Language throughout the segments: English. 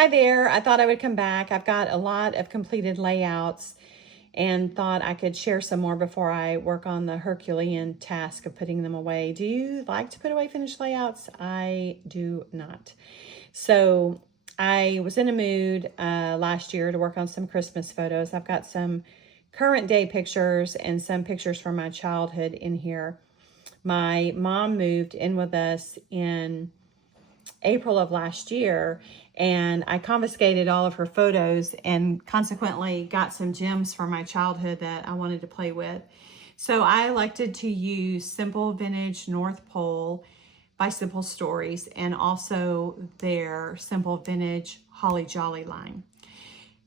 Hi there. I thought I would come back. I've got a lot of completed layouts and thought I could share some more before I work on the Herculean task of putting them away. Do you like to put away finished layouts? I do not. So I was in a mood last year to work on some Christmas photos. I've got some current day pictures and some pictures from my childhood in here. My mom moved in with us in April of last year, and I confiscated all of her photos and consequently got some gems from my childhood that I wanted to play with. So I elected to use Simple Vintage North Pole by Simple Stories and also their Simple Vintage Holly Jolly line.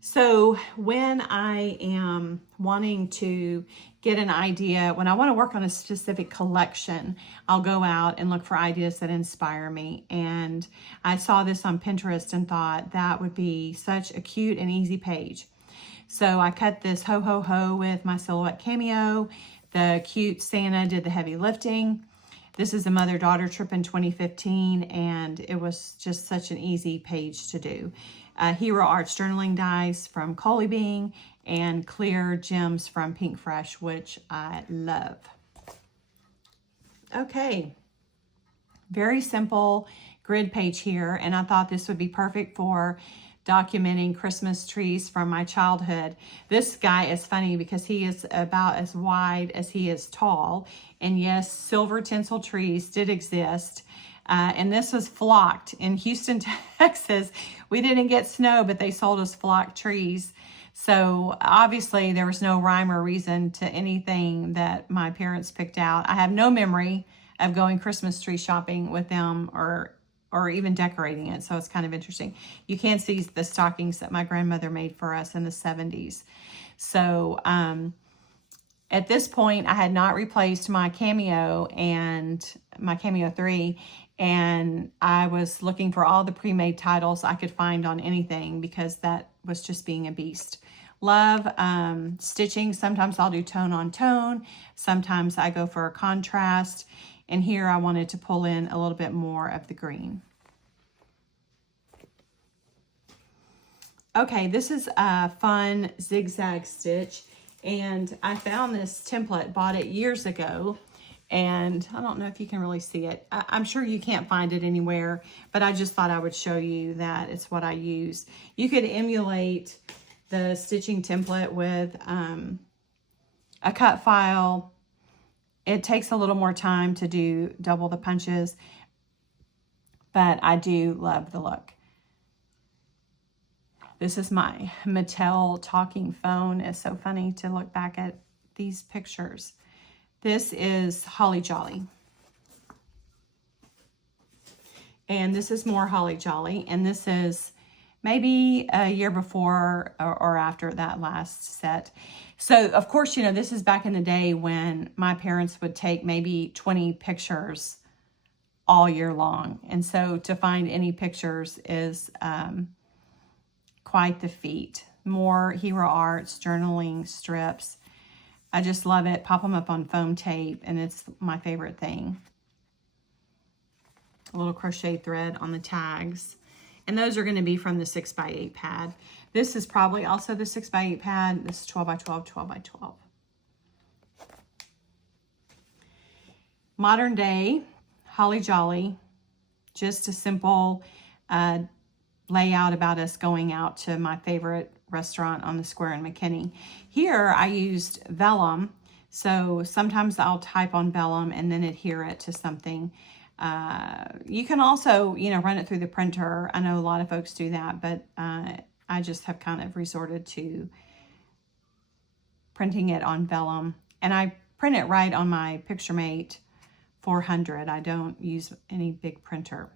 So when I am wanting to get an idea, when I want to work on a specific collection, I'll go out and look for ideas that inspire me. And I saw this on Pinterest and thought that would be such a cute and easy page. So I cut this ho ho ho with my silhouette cameo. The cute Santa did the heavy lifting. This is a mother-daughter trip in 2015, and it was just such an easy page to do. Hero Arts journaling dies from Coley Being and clear gems from Pink Fresh, which I love. Okay, very simple grid page here, and I thought this would be perfect for documenting Christmas trees from my childhood. This guy is funny because he is about as wide as he is tall. And yes, silver tinsel trees did exist. And this was flocked in Houston, Texas. We didn't get snow, but they sold us flocked trees. So obviously there was no rhyme or reason to anything that my parents picked out. I have no memory of going Christmas tree shopping with them or even decorating it. So it's kind of interesting. You can see the stockings that my grandmother made for us in the 70s. So at this point, I had not replaced my Cameo and my Cameo 3. And I was looking for all the pre-made titles I could find on anything because that was just being a beast. Love stitching. Sometimes I'll do tone on tone. Sometimes I go for a contrast. And here I wanted to pull in a little bit more of the green. Okay, this is a fun zigzag stitch. And I found this template, bought it years ago. And I don't know if you can really see it. I'm sure you can't find it anywhere, but I just thought I would show you that it's what I use. You could emulate the stitching template with a cut file. It takes a little more time to do double the punches, but I do love the look. This is my Mattel talking phone. It's so funny to look back at these pictures. This is Holly Jolly. And this is more Holly Jolly. And this is maybe a year before or after that last set. So, of course, you know, this is back in the day when my parents would take maybe 20 pictures all year long. And so to find any pictures is quite the feat. More Hero Arts, journaling strips. I just love it. Pop them up on foam tape, and it's my favorite thing. A little crochet thread on the tags. And those are going to be from the 6x8 pad. This is probably also the 6x8 pad. This is 12x12, 12x12. Modern day, Holly Jolly. Just a simple layout about us going out to my favorite restaurant on the square in McKinney. Here I used vellum. So sometimes I'll type on vellum and then adhere it to something. You can also, you know, run it through the printer. I know a lot of folks do that, but I just have kind of resorted to printing it on vellum. And I print it right on my Picturemate 400. I don't use any big printer.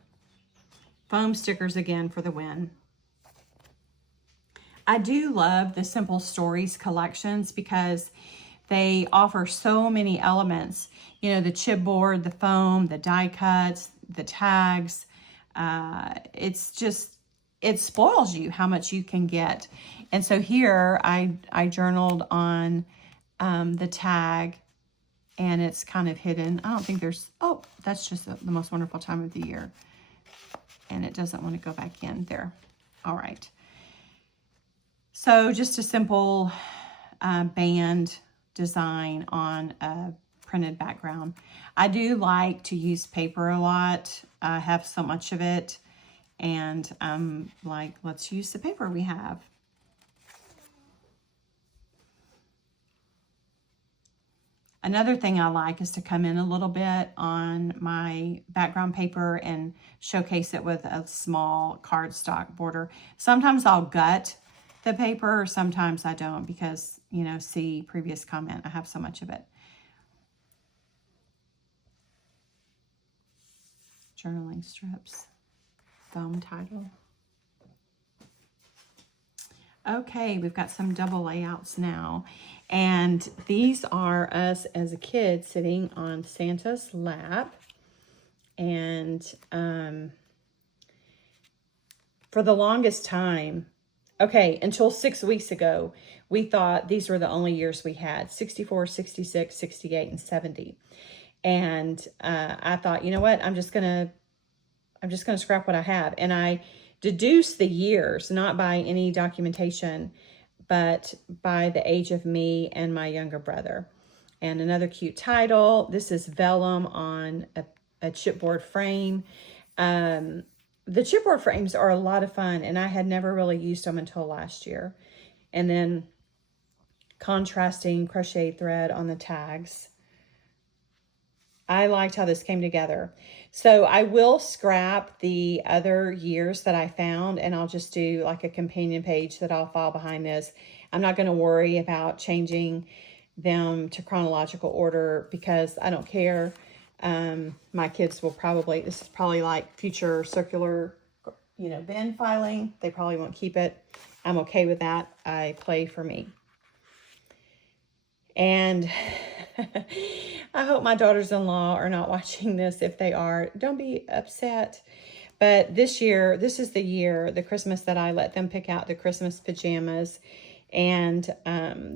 Foam stickers again for the win. I do love the Simple Stories collections because they offer so many elements. You know, the chipboard, the foam, the die cuts, the tags. It's just, it spoils you how much you can get. And so here I journaled on the tag, and it's kind of hidden. I don't think there's, oh, that's just the most wonderful time of the year. And it doesn't want to go back in there. All right. So just a simple band design on a printed background. I do like to use paper a lot. I have so much of it, and I'm like, let's use the paper we have. Another thing I like is to come in a little bit on my background paper and showcase it with a small cardstock border. Sometimes I'll gut the paper, sometimes I don't, because, you know, see previous comment, I have so much of it. Journaling strips, thumb title. Okay, we've got some double layouts now. And these are us as a kid sitting on Santa's lap. And for the longest time, okay, until 6 weeks ago, we thought these were the only years we had, 64, 66, 68, and 70. And I thought, you know what, I'm just gonna scrap what I have. And I deduced the years, not by any documentation, but by the age of me and my younger brother. And another cute title. This is vellum on a chipboard frame. The chipboard frames are a lot of fun, and I had never really used them until last year. And then contrasting crochet thread on the tags. I liked how this came together. So I will scrap the other years that I found, and I'll just do like a companion page that I'll file behind this. I'm not going to worry about changing them to chronological order because I don't care. My kids will probably, this is probably like future circular, you know, bin filing. They probably won't keep it. I'm okay with that. I play for me. And I hope my daughters-in-law are not watching this. If they are, don't be upset. But this year, this is the year, the Christmas, that I let them pick out the Christmas pajamas. And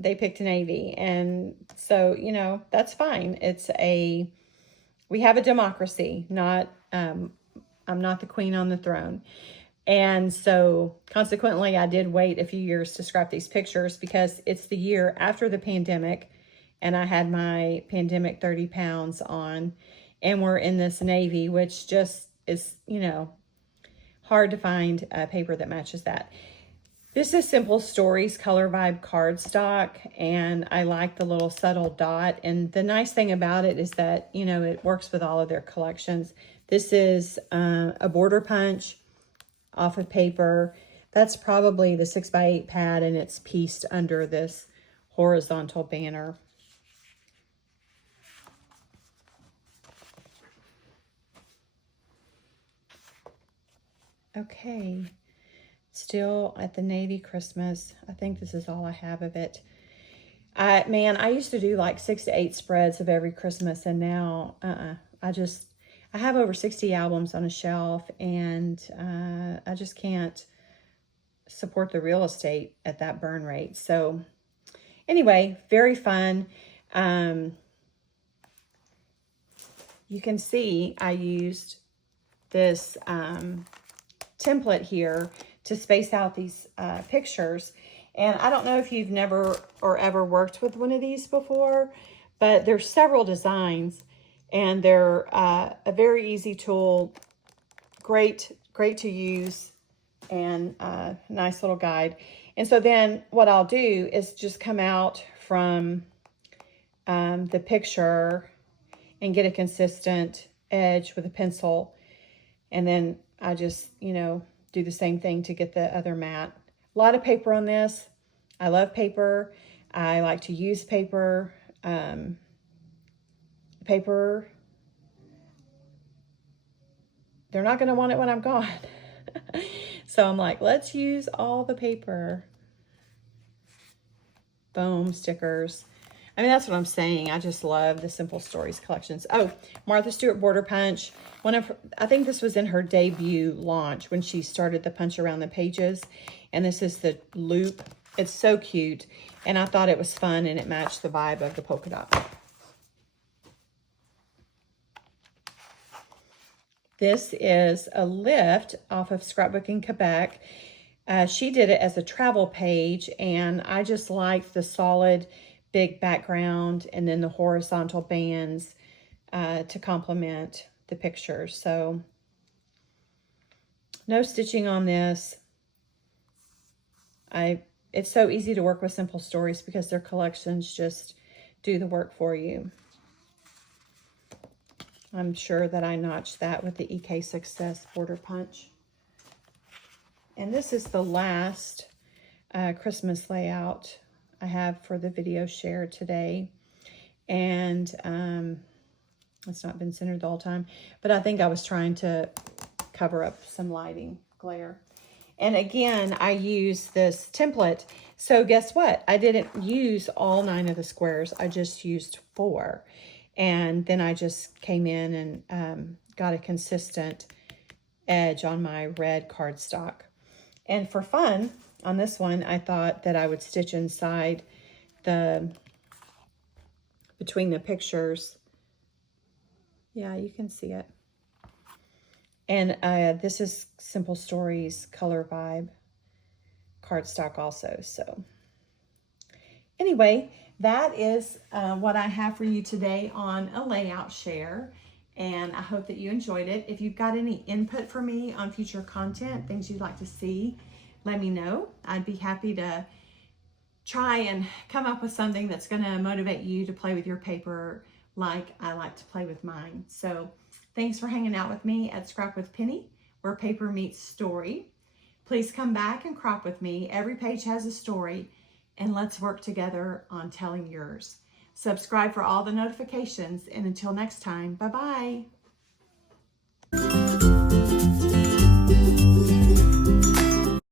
they picked navy. And so, you know, that's fine. We have a democracy, not, I'm not the queen on the throne. And so consequently, I did wait a few years to scrap these pictures because it's the year after the pandemic, and I had my pandemic 30 pounds on, and we're in this navy, which just is, you know, hard to find a paper that matches that. This is Simple Stories Color Vibe cardstock, and I like the little subtle dot. And the nice thing about it is that, you know, it works with all of their collections. This is a border punch off of paper. That's probably the 6x8 pad, and it's pieced under this horizontal banner. Okay, still at the Navy Christmas. I think this is all I have of it. Man, I used to do like 6 to 8 spreads of every Christmas, and now I have over 60 albums on a shelf, and I just can't support the real estate at that burn rate. So anyway, very fun. You can see I used this template here to space out these pictures. And I don't know if you've never or ever worked with one of these before, but there's several designs, and they're a very easy tool, great to use, and a nice little guide. And so then what I'll do is just come out from the picture and get a consistent edge with a pencil, and then I just, you know, do the same thing to get the other mat. A lot of paper on this. I love paper. I like to use paper. Paper, they're not going to want it when I'm gone. So I'm like, let's use all the paper. Foam stickers. I mean, that's what I'm saying. I just love the Simple Stories collections. Oh, Martha Stewart Border Punch. I think this was in her debut launch when she started the punch around the pages. And this is the loop. It's so cute. And I thought it was fun, and it matched the vibe of the polka dot. This is a lift off of Scrapbooking Quebec. She did it as a travel page, and I just liked the solid big background and then the horizontal bands to complement the pictures. So no stitching on this. It's so easy to work with Simple Stories because their collections just do the work for you. I'm sure that I notched that with the EK Success border punch. And this is the last Christmas layout I have for the video share today. And it's not been centered the whole time, but I think I was trying to cover up some lighting glare. And again, I use this template. So guess what? I didn't use all 9 of the squares. I just used 4. And then I just came in and got a consistent edge on my red cardstock. And for fun, on this one, I thought that I would stitch inside between the pictures. Yeah, you can see it. And this is Simple Stories Color Vibe cardstock also. So anyway, that is what I have for you today on a layout share. And I hope that you enjoyed it. If you've got any input for me on future content, things you'd like to see, let me know. I'd be happy to try and come up with something that's going to motivate you to play with your paper like I like to play with mine. So thanks for hanging out with me at Scrap with Penny, where paper meets story. Please come back and crop with me. Every page has a story, and let's work together on telling yours. Subscribe for all the notifications, and until next time, bye-bye.